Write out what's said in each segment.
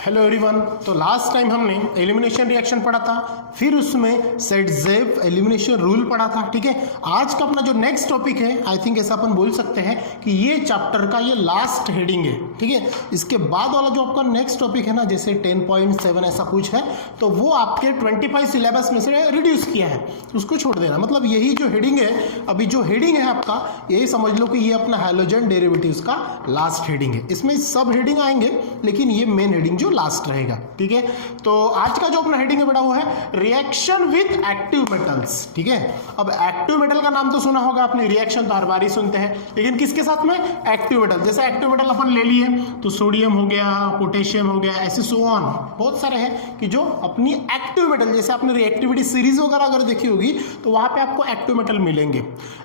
Hello everyone. तो last time हमने elimination reaction पढ़ा था, फिर उसमें सेट-ज़ेव एलिमिनेशन रूल पढ़ा था। ठीक है, आज का अपना जो नेक्स्ट टॉपिक है, आई थिंक ऐसा अपन बोल सकते हैं कि ये चैप्टर का ये लास्ट हेडिंग है। ठीक है, इसके बाद वाला जो आपका नेक्स्ट टॉपिक है ना, जैसे 10.7 ऐसा कुछ है, तो वो आपके 25 सिलेबस में से रिड्यूस किया है, उसको छोड़ देना। मतलब यही जो हेडिंग है, अभी जो हेडिंग है आपका, यही समझ लो कि ये अपना हैलोजन डेरिवेटिव्स का लास्ट हेडिंग है। इसमें सब हेडिंग आएंगे, लेकिन ये मेन हेडिंग जो लास्ट रहेगा। ठीक है, तो आज का जो अपना हेडिंग है बेटा वो है रिएक्शन विद एक्टिव मेटल्स। ठीक है, अब एक्टिव मेटल का नाम तो सुना होगा आपने, रिएक्शन तो हर बार ही सुनते हैं, लेकिन किसके साथ में? Active metal. जैसे एक्टिव मेटल अपन ले लिए तो सोडियम हो गया, पोटेशियम हो गया, ऐसे सो ऑन बहुत सारे हैं कि जो अपनी एक्टिव मेटल, जैसे आपने रिएक्टिविटी सीरीज वगैरह अगर देखी होगी तो वहां पे आपको एक्टिव मेटल मिलेंगे।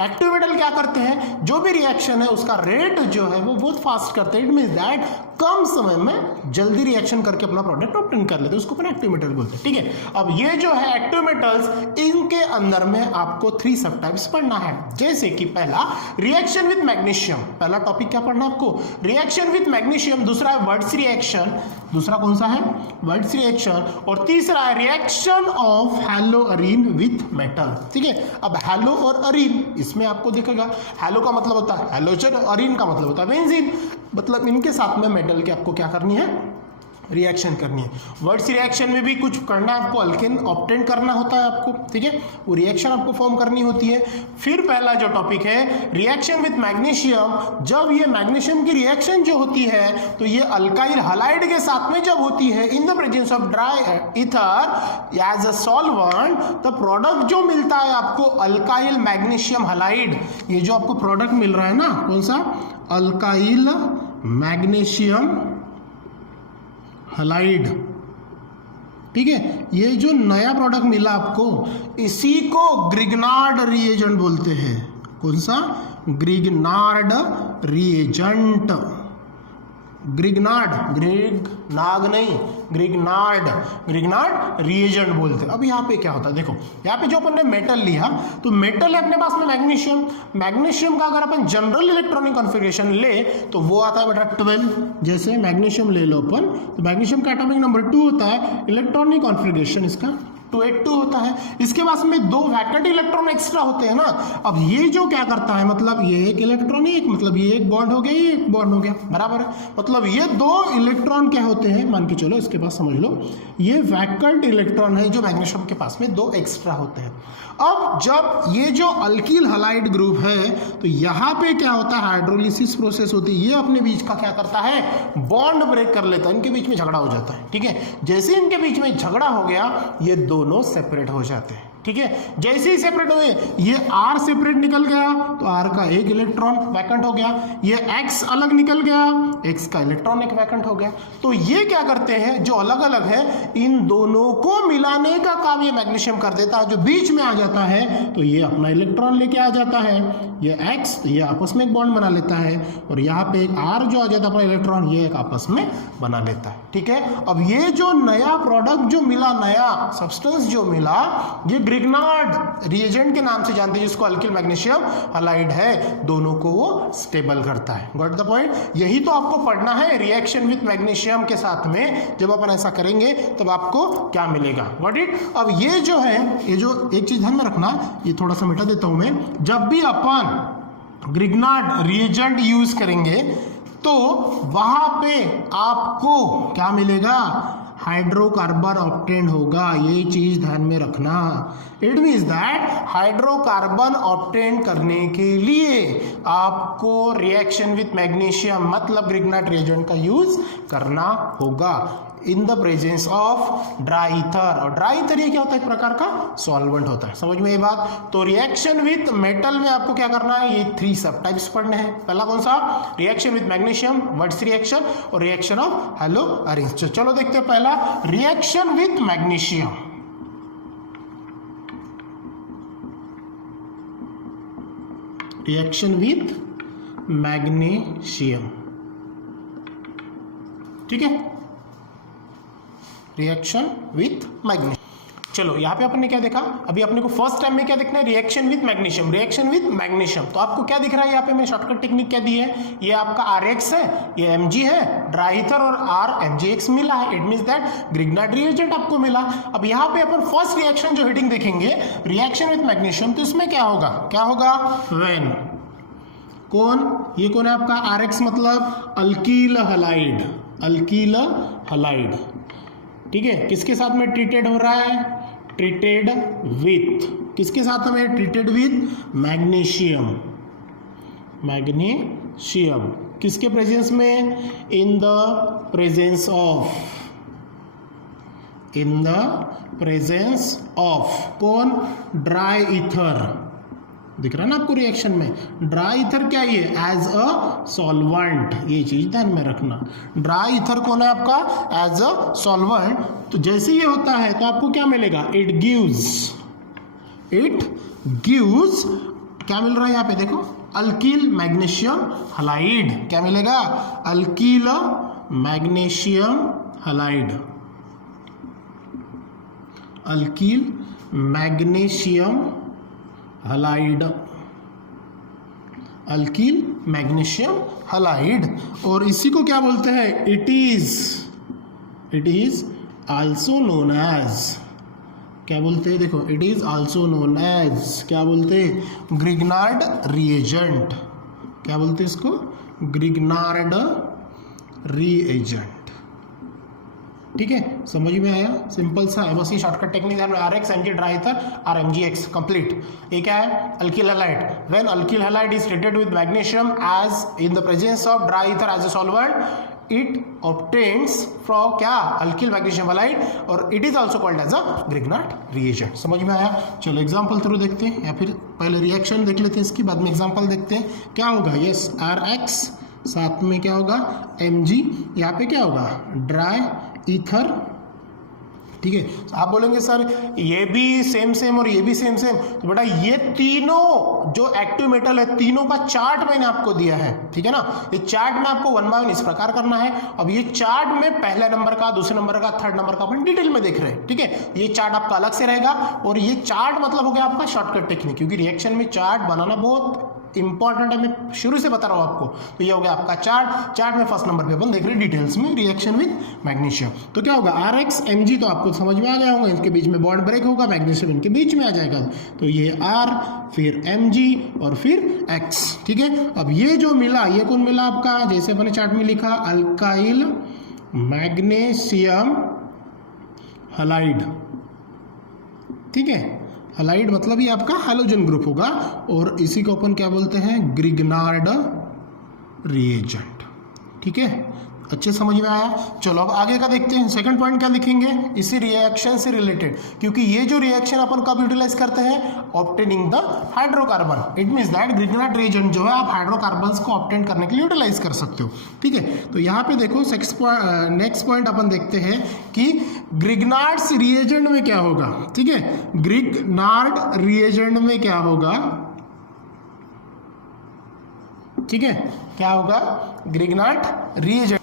एक्टिव मेटल क्या करते हैं, जो भी रिएक्शन है उसका रेट जो है वो बहुत फास्ट करते हैं। इट मींस दैट कम समय में जल्दी रिएक्शन करके अपना प्रोडक्ट ऑब्टेन कर लेते हैं, उसको अपन एक्टिव मेटल बोलते हैं। ठीक है, अब ये जो है एक्टिव मेटल्स, इनके अंदर में आपको 3 सब टाइप्स पढ़ना है। जैसे कि पहला रिएक्शन विद मैग्नीशियम, पहला टॉपिक क्या पढ़ना है आपको? Reaction with magnesium. दूसरा है वर्ड्स रिएक्शन, दूसरा कौन सा है? Words reaction. और तीसरा है reaction of hello Areen with metal. ठीक है, अब हैलो और अरीन, इसमें आपको दिखेगा हैलो का मतलब होता है हैलोजन, अरीन का मतलब होता है बेंजीन। मतलब इनके साथ में मेटल की आपको क्या करनी है? रिएक्शन करनी है। वर्ड्स रिएक्शन में भी कुछ करना है आपको, अल्केन ऑब्टेन करना होता है आपको। ठीक है, वो रिएक्शन आपको फॉर्म करनी होती है। फिर पहला जो टॉपिक है रिएक्शन विद मैग्नीशियम, जब ये मैग्नीशियम की रिएक्शन जो होती है तो ये अल्काइल हलाइड के साथ में जब होती है in the presence of dry ether as a solvent, तो प्रोडक्ट जो मिलता है आपको अल्काइल मैग्नीशियम हलाइड। ये जो आपको प्रोडक्ट मिल रहा है ना, कौन सा? Alkyl magnesium halide. ठीक है, ये जो नया प्रोडक्ट मिला आपको, इसी को ग्रिग्नार्ड रिएजेंट बोलते हैं। कौन सा? Grignard reagent. ग्रिग्नार्ड, ग्रिग नाग नहीं, ग्रिग्नार्ड रिएजेंट बोलते हैं। अब यहाँ पे क्या होता है, देखो यहाँ पे जो अपन ने मेटल लिया, तो मेटल है अपने पास में मैग्नीशियम। मैग्नीशियम का अगर अपन जनरल इलेक्ट्रॉनिक कॉन्फ़िगरेशन ले तो वो आता है बेटा 12। जैसे मैग्नीशियम ले लो अपन, तो मैग्नीशियम का एटॉमिक नंबर 2 होता है, इलेक्ट्रॉनिक कॉन्फ़िगरेशन इसका 282 होता है। इसके पास में 2 वैकेंट इलेक्ट्रॉन एक्स्ट्रा होते हैं ना। अब ये जो क्या करता है, मतलब ये एक इलेक्ट्रॉन, एक मतलब ये एक बॉन्ड हो गया, ये एक बॉन्ड हो गया, बराबर है। मतलब ये 2 इलेक्ट्रॉन क्या होते हैं, मान के चलो इसके पास समझ लो ये वैकेंट इलेक्ट्रॉन है जो मैग्नीशियम के पास में 2 एक्स्ट्रा होते हैं। अब जब ये जो अल्किल हलाइड ग्रुप है, तो यहाँ पे क्या होता है, हाइड्रोलिसिस प्रोसेस होती है। ये अपने बीच का क्या करता है, बॉन्ड ब्रेक कर लेता है, इनके बीच में झगड़ा हो जाता है। ठीक है, जैसे इनके बीच में झगड़ा हो गया, ये दोनों सेपरेट हो जाते हैं। ठीक है, जैसे ही सेपरेट हुए, ये R सेपरेट निकल गया तो R का एक इलेक्ट्रॉन वैकेंट हो गया, ये X अलग निकल गया, X का इलेक्ट्रॉन एक वैकेंट हो गया। तो ये क्या करते हैं, जो अलग अलग है, इन दोनों को मिलाने का काम ये मैग्नीशियम कर देता है। जो बीच में आ जाता है तो ये अपना इलेक्ट्रॉन लेके आ जाता है, ये X, ये आपस में एक बॉन्ड बना लेता है, और यहाँ पे एक R जो आ जाता है अपना इलेक्ट्रॉन, ये एक आपस में बना लेता है। ठीक है, अब ये जो नया प्रोडक्ट जो मिला, नया सब्सटेंस जो मिला, ये ग्रिग्नार्ड रिएजेंट के नाम से जानते हैं, जिसको अल्किल मैग्नीशियम हलाइड है, दोनों को वो स्टेबल करता है। Got the point? यही तो आपको पढ़ना है रिएक्शन विद मैग्नीशियम के साथ में। जब अपन ऐसा करेंगे तब आपको क्या मिलेगा, गॉट इट? अब ये जो है, ये जो एक चीज ध्यान में रखना, ये थोड़ा सा मिटा देता हूं मैं। जब भी अपन ग्रिग्नार्ड रिएजेंट यूज करेंगे तो वहां पे आपको क्या मिलेगा, हाइड्रोकार्बन ऑब्टेन होगा। ये चीज ध्यान में रखना। It means that hydrocarbon obtain करने के लिए आपको रिएक्शन विथ मैग्नीशियम मतलब ग्रिग्नार्ड रिएजेंट का यूज करना होगा इन the presence of dry ether. और ड्राई ईथर ये क्या होता है, एक प्रकार का सॉल्वेंट होता है। समझ में ये बात? तो रिएक्शन विथ मेटल में आपको क्या करना है, ये 3 सब टाइप्स पढ़ने हैं। पहला कौन सा? Reaction with magnesium, words reaction, और रिएक्शन ऑफ हैलो अरीन। चलो देखते हैं पहला reaction with magnesium. Reaction with magnesium. ठीक है, रिएक्शन विथ मैग्नीशियम। चलो यहाँ पे अपन ने क्या देखा, अभी अपने को फर्स्ट टाइम में क्या देखना है, reaction with magnesium, reaction with magnesium. तो आपको क्या दिख रहा है यहाँ पे, मैं शॉर्टकट टेक्निक क्या दी है, ये आपका RX है, ये Mg है, ड्राई ईथर और RMgX मिला है, it means that Grignard reagent आपको मिला। अब यहाँ पे अपन फर्स्ट रिएक्शन जो हेडिंग देखेंगे, रिएक्शन विद मैग्नीशियम, तो इसमें क्या होगा, क्या होगा, व्हेन, कौन, ये कौन है आपका RX, मतलब अल्कील हलाइड, अल्कील हलाइड, ठीक है, किसके साथ में ट्रीटेड हो रहा है, ट्रीटेड विथ, किसके साथ में ट्रीटेड विथ मैग्नीशियम, मैग्नीशियम, किसके प्रेजेंस में, इन the presence of, in the presence of कौन, ड्राई ईथर, दिख रहा है ना आपको रिएक्शन में, ड्राई ईथर क्या है, एज अ सॉल्वेंट, ये चीज ध्यान में रखना, ड्राई ईथर कौन है आपका, एज अ सॉल्वेंट। तो जैसे ये होता है तो आपको क्या मिलेगा, इट गिव्स, क्या मिल रहा है यहाँ पे देखो, अल्कील मैग्नीशियम हलाइड, क्या मिलेगा, alkyl magnesium halide, alkyl magnesium halide, alkyl magnesium halide. और इसी को क्या बोलते हैं, it is also known as, क्या बोलते हैं देखो, it is also known as, क्या बोलते हैं, ग्रिग्नार्ड रिएजेंट, क्या बोलते हैं इसको, ग्रिग्नार्ड रिएजेंट। ठीक है, समझ में आया, सिंपल सा है, बस ये शॉर्टकट टेक्निक है, RX Mg dry ether RMgX complete. ये क्या है, alkyl halide, when alkyl halide is treated with magnesium as in the presence of dry ether as a solvent, it obtains from क्या, alkyl magnesium halide, और it is also called as a Grignard reagent. समझ में आया, चलो example through देखते हैं, या फिर पहले रिएक्शन देख लेते हैं इसकी, बाद में एग्जांपल देखते हैं क्या होगा। यस, RX साथ में क्या होगा, Mg, यहाँ पे क्या होगा, ड्राई ईथर, ठीक है। आप बोलेंगे सर ये भी सेम सेम और ये भी सेम सेम, तो बेटा ये तीनों जो एक्टिव मेटल है, तीनों का चार्ट मैंने आपको दिया है, ठीक है ना। ये चार्ट में आपको 1 बाय 1 इस प्रकार करना है। अब ये चार्ट में पहला नंबर का, दूसरे नंबर का, थर्ड नंबर का अपन डिटेल में देख रहे हैं, ठीक है। ये चार्ट आपका अलग से रहेगा, और ये चार्ट मतलब हो गया आपका शॉर्टकट टेक्निक, क्योंकि रिएक्शन में चार्ट बनाना बहुत इंपॉर्टेंट है, मैं शुरू से बता रहा हूं आपको। तो ये हो गया आपका चार्ट में फर्स्ट नंबर पे अपन देख रहे हैं डिटेल्स में रिएक्शन विद मैग्नीशियम। तो क्या होगा, RX Mg, तो आपको समझ में आ गया होगा, इनके बीच में बॉन्ड ब्रेक होगा, मैग्नीशियम इनके बीच में आ जाएगा, तो ये R, फिर Mg और फिर X, ठीक है। अब ये जो मिला, ये कौन मिला आपका, जैसे अपने चार्ट में लिखा, अल्काइल मैग्नीशियम हलाइड, ठीक है। हलाइड मतलब ये आपका हैलोजन ग्रुप होगा, और इसी को अपन क्या बोलते हैं, ग्रिग्नार्ड रिएजेंट, ठीक है। अच्छे समझ में आया। चलो अब आगे का देखते हैं। सेकंड पॉइंट क्या लिखेंगे, इसी रिएक्शन से रिलेटेड, क्योंकि ये जो रिएक्शन अपन कब यूटिलाइज करते हैं, obtaining the hydrocarbon. It means that Grignard reagent जो है आप हाइड्रोकार्बन्स को ऑब्टेन करने के लिए यूटिलाइज कर सकते हो, ठीक है। तो यहाँ पे देखो नेक्स्ट पॉइंट अपन देखते हैं कि ग्रिग्नार्ड्स रिएजेंट में क्या होगा, ठीक है। ग्रिग्नार्ड रिएजेंट में क्या होगा, ठीक है, क्या होगा, ग्रिग्नार्ड रिएजेंट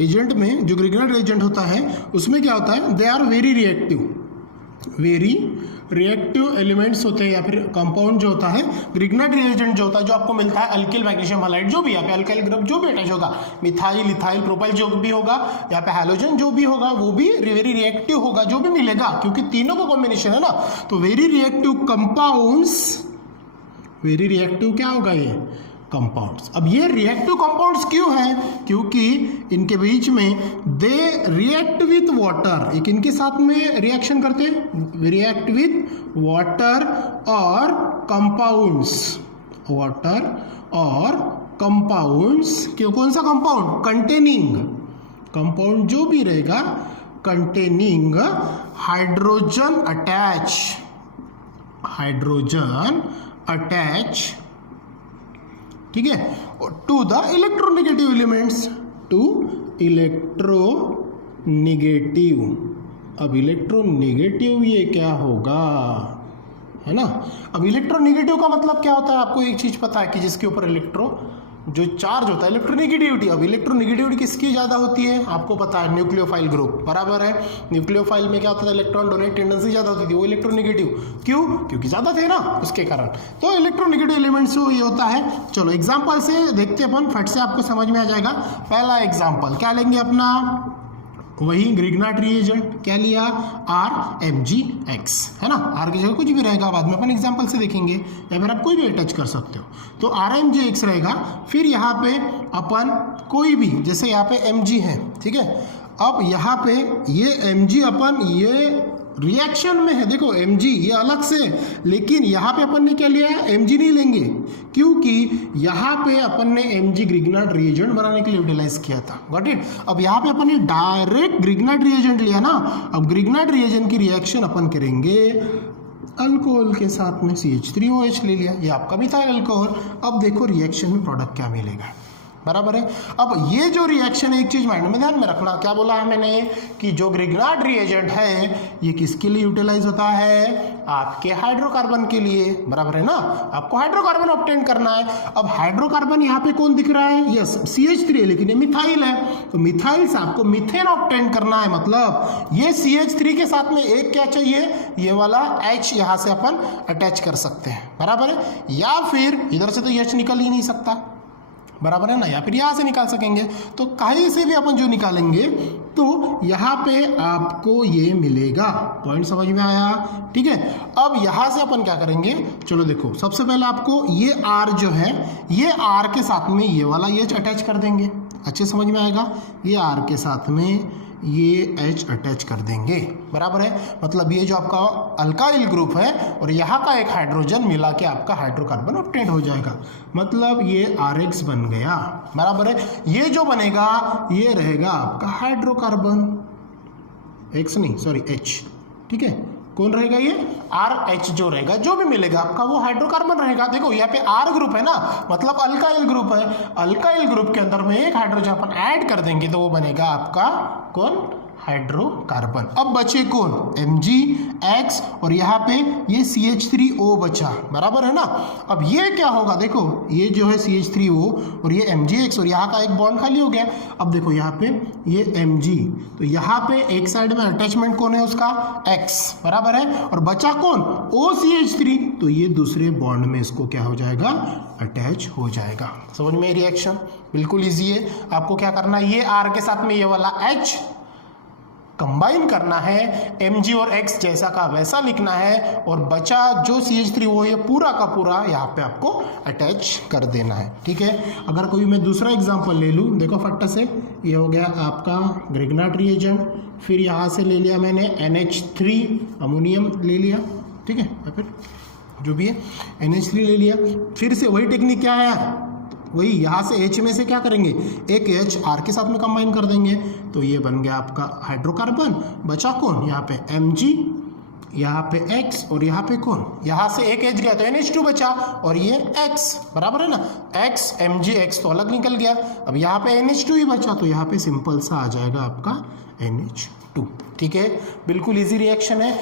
एजेंट में, जो ग्रिग्नार्ड एजेंट होता है उसमें क्या होता है, they are very reactive elements होते हैं, या फिर कंपाउंड जो होता है। ग्रिग्नार्ड रिएजेंट जो होता है, जो आपको मिलता है अल्किल मैग्नीशियम हलाइड, जो भी यहाँ पे अल्काइल ग्रुप जो भी अटैच होगा, मिथाइल, इथाइल, प्रोपाइल जो भी होगा, यहाँ पे हैलोजन जो भी होगा, वो भी वेरी रिएक्टिव होगा, जो भी मिलेगा, क्योंकि तीनों का कॉम्बिनेशन है ना। तो very reactive compounds, very reactive क्या होगा, ये कंपाउंड्स। अब ये रिएक्टिव कंपाउंड्स क्यों हैं, क्योंकि इनके बीच में दे रिएक्ट विथ वाटर, एक इनके साथ में रिएक्शन करते हैं, रिएक्ट विथ वाटर और कंपाउंड्स, वाटर और कंपाउंड्स, क्यों, कौन सा कंपाउंड, कंटेनिंग, कंपाउंड जो भी रहेगा कंटेनिंग हाइड्रोजन अटैच, ठीक है, to the electronegative elements, to electronegative. अब इलेक्ट्रोनेगेटिव ये क्या होगा, है ना। अब इलेक्ट्रोनेगेटिव का मतलब क्या होता है, आपको एक चीज पता है कि जिसके ऊपर इलेक्ट्रो जो चार्ज होता है इलेक्ट्रोनेगेटिविटी, अब इलेक्ट्रोनेगेटिविटी किसकी ज़्यादा होती है आपको पता है, न्यूक्लियोफाइल ग्रुप, बराबर है। न्यूक्लियोफाइल में क्या होता था, इलेक्ट्रॉन डोनेट टेंडेंसी ज़्यादा होती थी, वो इलेक्ट्रोनेगेटिव, क्यों, क्योंकि ज़्यादा थे ना उसके कारण। तो इलेक्ट्रोनेगेटिव एलिमेंट्स ये होता है। चलो एग्जाम्पल से देखते हैं अपन, फट से आपको समझ में आ जाएगा। पहला एग्जाम्पल क्या लेंगे अपना, वही ग्रिग्नार्ड रिएजेंट, क्या लिया, RMgX, है ना, आर की जगह कुछ भी रहेगा, बाद में अपन एग्जांपल से देखेंगे, या फिर आप कोई भी अटैच कर सकते हो। तो RMgX रहेगा, फिर यहाँ पे अपन कोई भी, जैसे यहाँ पे Mg है, ठीक है, अब यहाँ पे ये Mg अपन ये रिएक्शन में है, देखो Mg ये अलग से, लेकिन यहाँ पे अपन ने क्या लिया है, Mg नहीं लेंगे, क्योंकि यहाँ पे अपन ने Mg ग्रिग्नार्ड रिएजेंट बनाने के लिए यूटिलाइज किया था, गॉट इट। अब यहाँ पे अपन ने डायरेक्ट ग्रिग्नार्ड रिएजेंट लिया ना, अब ग्रिग्नार्ड रिएजेंट की रिएक्शन अपन करेंगे अल्कोहल के साथ में, CH3OH ले लिया, ये आपका मिथाइल अल्कोहल। अब देखो रिएक्शन में प्रोडक्ट क्या मिलेगा, बराबर है। अब ये जो रिएक्शन है, एक चीज माइंड में ध्यान में रखना, क्या बोला है मैंने, कि जो ग्रिग्नार्ड रिएजेंट है ये किसके लिए यूटिलाइज होता है, आपके हाइड्रोकार्बन के लिए, बराबर है ना, आपको हाइड्रोकार्बन ऑब्टेन करना है। अब हाइड्रोकार्बन यहाँ पे कौन दिख रहा है, यस CH3 है, लेकिन ये मिथाइल है, तो मिथाइल से आपको मीथेन ऑब्टेन करना है, मतलब ये CH3 के साथ में एक क्या चाहिए, ये वाला H यहाँ से अपन अटैच कर सकते हैं, बराबर है, या फिर इधर से तो H निकल ही नहीं सकता, बराबर है ना, या फिर यहाँ से निकाल सकेंगे, तो कहीं से भी अपन जो निकालेंगे तो यहाँ पे आपको ये मिलेगा, पॉइंट समझ में आया, ठीक है। अब यहाँ से अपन क्या करेंगे, चलो देखो, सबसे पहले आपको ये R जो है, ये R के साथ में ये वाला H अटैच कर देंगे, अच्छे समझ में आएगा, ये R के साथ में ये H अटैच कर देंगे, बराबर है, मतलब ये जो आपका अल्काइल ग्रुप है और यहाँ का एक हाइड्रोजन मिला के आपका हाइड्रोकार्बन ऑब्टेन हो जाएगा, मतलब ये RX बन गया, बराबर है। ये जो बनेगा ये रहेगा आपका हाइड्रोकार्बन, X नहीं सॉरी H, ठीक है, कौन रहेगा ये RH जो रहेगा, जो भी मिलेगा आपका वो हाइड्रोकार्बन रहेगा। देखो यहाँ पे R ग्रुप है ना, मतलब अल्काइल ग्रुप है, अल्काइल ग्रुप के अंदर में एक हाइड्रोजन अपन ऐड कर देंगे तो वो बनेगा आपका कौन, हाइड्रोकार्बन। अब बचे कौन, MgX, और यहाँ पे ये CH3O बचा, बराबर है ना। अब ये क्या होगा, देखो ये जो है CH3O और ये MgX, और यहाँ का एक बॉन्ड खाली हो गया। अब देखो यहाँ पे ये Mg, तो यहाँ पे एक साइड में अटैचमेंट कौन है उसका, X, बराबर है, और बचा कौन, OCH3, तो ये दूसरे बॉन्ड में इसको क्या हो जाएगा, अटैच हो जाएगा। समझ में रिएक्शन बिल्कुल ईजी है। आपको क्या करना है, ये R के साथ में ये वाला H कंबाइन करना है, Mg और X जैसा का वैसा लिखना है, और बचा जो CH3O ये पूरा का पूरा यहाँ पे आपको अटैच कर देना है, ठीक है। अगर कोई मैं दूसरा एग्जांपल ले लूँ, देखो फट्टा से, ये हो गया आपका ग्रिग्नार्ड रिएजेंट, फिर यहाँ से ले लिया मैंने NH3 अमोनियम ले लिया, ठीक है, या फिर जो भी है NH3 ले लिया, फिर से वही टेक्निक क्या है, वही यहाँ से H में से क्या करेंगे, एक H R के साथ में कंबाइन कर देंगे, तो ये बन गया आपका हाइड्रोकार्बन। बचा कौन, यहाँ पे Mg, यहाँ पे X, और यहाँ पे कौन, यहाँ से एक H गया तो NH2 बचा, और ये X, बराबर है ना, X MgX तो अलग निकल गया। अब यहाँ पे NH2 ही बचा, तो यहाँ पे सिंपल सा आ जाएगा आपका NH2, ठीक है, बिल्कुल इजी रिएक्शन है।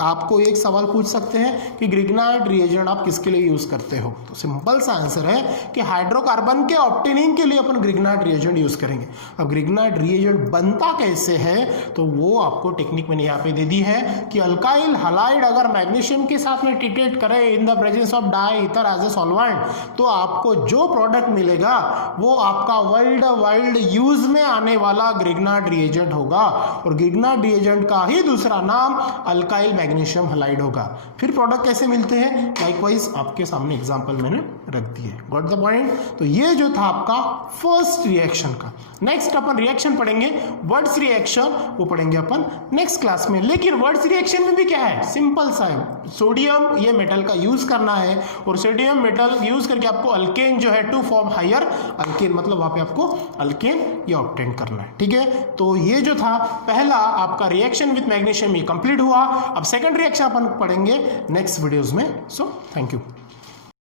आपको एक सवाल पूछ सकते हैं कि ग्रिग्नार्ड रिएजेंट आप किसके लिए यूज करते हो, तो सिंपल सा आंसर है कि हाइड्रोकार्बन के ऑब्टेनिंग के लिए अपन ग्रिग्नार्ड रिएजेंट यूज करेंगे। अब ग्रिग्नार्ड रिएजेंट बनता कैसे है, तो वो आपको टेक्निक मैंने यहाँ पे दे दी है कि अल्काइल हलाइड अगर मैग्नीशियम के साथ में ट्रीटेड करें in the presence of dry ether as a solvent, तो आपको जो प्रोडक्ट मिलेगा वो आपका वर्ल्ड वाइड यूज में आने वाला ग्रिग्नार्ड रिएजेंट होगा, और ग्रिग्नार्ड रिएजेंट का ही दूसरा नाम अल्काइल मैग्नीशियम हलाइड होगा। फिर प्रोडक्ट कैसे मिलते हैं, लाइकवाइज आपके सामने एग्जांपल मैंने रख दिए, गॉट द पॉइंट। तो ये जो था आपका फर्स्ट रिएक्शन का। नेक्स्ट अपन रिएक्शन पढ़ेंगे वर्ड्स रिएक्शन, वो पढ़ेंगे अपन नेक्स्ट क्लास में। लेकिन वर्ड्स रिएक्शन में भी क्या है, सिंपल सा है, सोडियम ये मेटल का यूज करना है, और सोडियम मेटल यूज करके आपको अल्केन जो है टू फॉर्म हायर अल्केन, मतलब वहां पे आपको अल्केन ये ऑब्टेन करना है, ठीक है। तो ये जो था पहला आपका रिएक्शन विद मैग्नीशियम ये कंप्लीट हुआ। अब सेकंड रिएक्शन अपन पढ़ेंगे नेक्स्ट वीडियोस में। So thank you.